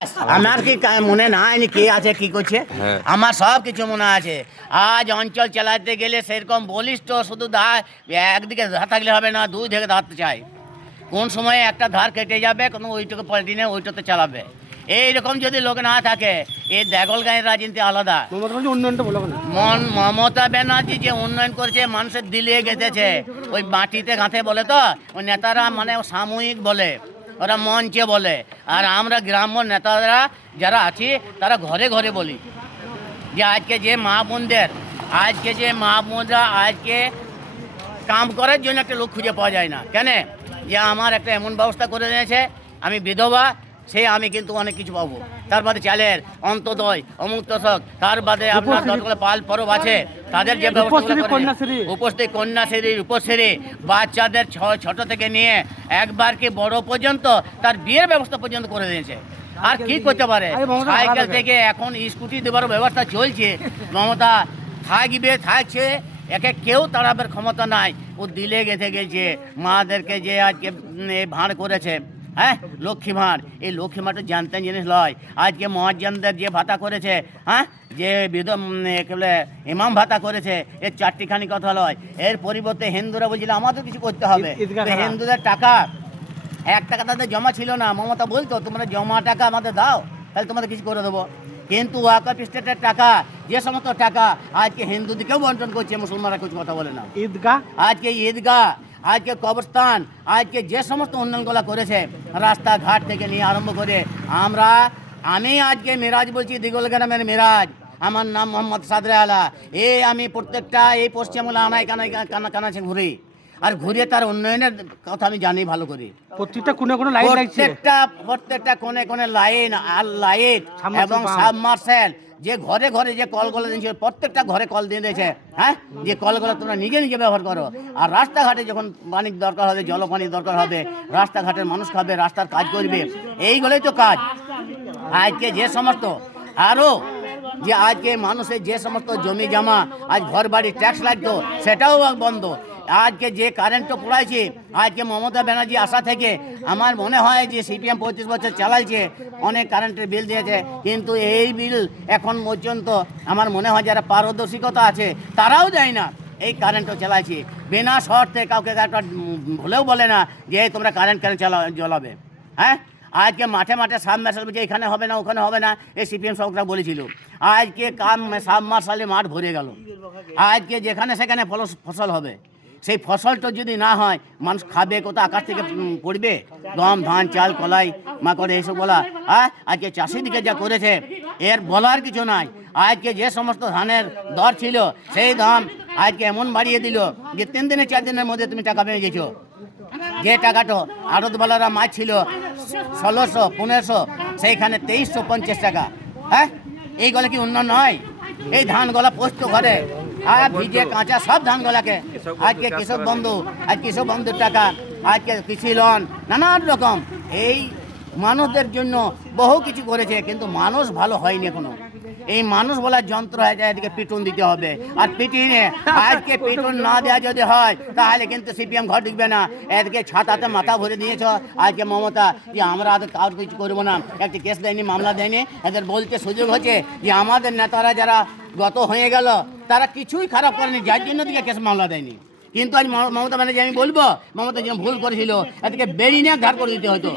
আমার কি মনে নাই কে আছে কি করছে, আমার সব কিছু মনে আছে। আজ অঞ্চল চালাতে গেলে সেরকম বলিষ্ঠ শুধু একদিকে ধার থাকলে হবে না, দুই দিকে ধার চাই। কোন সময়ে একটা ধার কেটে যাবে, কোনো ওইটুকু পাল্টি নিয়ে ওইটাতে চালাবে। এইরকম যদি লোক না থাকে, এই দেগল গাঁয়ের রাজনীতি আলাদা। মমতা ব্যানার্জি যে উন্নয়ন করেছে, মানুষের দিলে গেঁথেছে। ওই মাটিতে গাঁথে বলে তো, ওই নেতারা মানে সাময়িক বলে, ওরা মঞ্চে বলে। আর আমরা গ্রাম্য নেতারা যারা আছি তারা ঘরে ঘরে বলি যে আজকে যে মা বোনদের, আজকে যে মা বোনরা আজকে কাম করার জন্য একটা লোক খুঁজে পাওয়া যায় না। কেন? যে আমার একটা এমন ব্যবস্থা করে দিয়েছে, আমি বিধবা, সে আমি কিন্তু অনেক কিছু পাবো। তার বাদে চালের অন্তদয়, অমুক তশক, তার বাদে আপনার দরকার পাল পরব আছে, তাদের যে ব্যবস্থা উপস্থিত কন্যাশ্রী, রূপশ্রী, বাচ্চাদের ছোট থেকে নিয়ে একবার কি বড় পর্যন্ত তার বিয়ের ব্যবস্থা পর্যন্ত করে দিয়েছে। আর কি করতে পারে? সাইকেল থেকে এখন স্কুটি দেওয়ার ব্যবস্থা চলছে। মমতা থাকছে, একে কেউ তাড়াবার ক্ষমতা নাই। ও দিলে গেঁথে গেছে মাদেরকে যে আজকে ভাঁড় করেছে, হ্যাঁ, লক্ষ্মী ভাঁড়। এই লক্ষ্মী ভাঁড়টা জানতেন জিনিস লয়। আজকে মহাজনদের যে ভাতা করেছে, হ্যাঁ, যে ইমাম ভাতা করেছে, এর চারটিখানি কথা লয়। এর পরিবর্তে হিন্দুরা বলছিল আমাদের কিছু করতে হবে। হিন্দুদের টাকা 1 টাকা তাদের জমা ছিল না। মমতা বলতো তোমরা জমা টাকা আমাদের দাও, তাহলে তোমাদের কিছু করে দেবো। কিন্তু ওয়াকফ স্টেটের টাকা, যে সমস্ত টাকা আজকে হিন্দুদেরকেও বন্টন করছে, মুসলমানরা কিছু কথা বলে না। ঈদগাহ, আজকে ঈদগাহ, আজকে কবরস্থান, আজকে যে সমস্ত উন্নয়নগুলো করেছে, রাস্তাঘাট থেকে নিয়ে আরম্ভ করে আমি আজকে মিরাজ বলছি, দিগল গ্রামের মিরাজ। আমার নাম মোহাম্মদ সাদরে আলা। আমি প্রত্যেকটা এই পশ্চিমবাংলা আনায় কানাচে ঘুরি, আর ঘুরিয়ে তার উন্নয়নের কথা আমি জানি ভালো করে। প্রত্যেকটা কোনে কোনে লাইন আর লাইট এবং সাবমার্সেল, যে ঘরে ঘরে যে কলগুলো দিয়েছে, প্রত্যেকটা ঘরে কল দিয়ে দিয়েছে। হ্যাঁ, যে কলগুলো তোমরা নিজে নিজে ব্যবহার করো। আর রাস্তাঘাটে যখন পানির দরকার হবে, জলপানির দরকার হবে, রাস্তাঘাটের মানুষ খাবে, রাস্তার কাজ করবে, এইগুলোই তো কাজ। আজকে যে সমস্ত আরও যে আজকে মানুষের যে সমস্ত জমি জমা, আজ ঘর বাড়ি ট্যাক্স লাগতো, সেটাও বন্ধ। আজকে যে কারেন্টটা পড়াইছে, আজকে মমতা ব্যানার্জি আসা থেকে আমার মনে হয় যে সিপিএম 35 বছর চালাইছে, অনেক কারেন্টের বিল দিয়েছে, কিন্তু এই বিল এখন পর্যন্ত আমার মনে হয় যারা পারদর্শিকতা আছে তারাও দেয় না। এই কারেন্টও চালাইছে বিনা শর্তে, কাউকে একটা ভুলেও বলে না যে তোমরা কারেন্ট জ্বালাবে। হ্যাঁ, আজকে মাঠে মাঠে সাবমার্শাল বলছে এখানে হবে না, ওখানে হবে না। এই সিপিএম সরকার বলেছিল, আজকে সাবমার্শালে মাঠ ভরে গেল। আজকে যেখানে সেখানে ফসল হবে, সেই ফসলটা যদি না হয় মানুষ খাবে কোথা? আকাশ থেকে পড়বে গম, ধান, চাল, কলাই, মাকড়, এইসব বলা। হ্যাঁ, আজকে চাষিদিকে যা করেছে এর বলার কিছু নাই। আজকে যে সমস্ত ধানের দর ছিল, সেই দাম আজকে এমন বাড়িয়ে দিল যে 3 দিনে 4 দিনের মধ্যে তুমি টাকা পেয়ে গেছো। যে টাকাটা আড়তওয়ালারা মাছ ছিল 1600, 1500, সেইখানে 2350 টাকা। হ্যাঁ, এইগুলো কি উন্নয়ন নয়? এই ধানগুলা পোস্ত ঘরে আর ভিজে কাঁচা সব ধানগুলাকে আজকে কৃষক বন্ধুর টাকা, আজকে কৃষি লোন, নানান রকম এই মানুষদের জন্য বহু কিছু করেছে, কিন্তু মানুষ ভালো হয়নি এখনো। এই মানুষ বলার যন্ত্র হয়ে যায়, এদিকে পিটুন দিতে হবে। আর পিটিয়ে আজকে পিটুন না দেওয়া যদি হয়, তাহলে কিন্তু সিপিএম ঘর ঢুকবে না। এদিকে ছাতাতে মাথা ভরে দিয়েছ আজকে মমতা যে আমরা কারোর কিছু করবো না, একটি কেস দেয়নি, মামলা দেয়নি। এদের বলতে সুযোগ হচ্ছে যে আমাদের নেতারা যারা গত হয়ে গেল তারা কিছুই খারাপ করেনি, যার জন্য দিকে কেস মামলা দেয়নি। কিন্তু আজ মমতা ব্যানার্জি আমি বলবো, মমতা যে ভুল করেছিল এদিকে বেরিয়ে নিয়ে ঘাট করে দিতে হতো।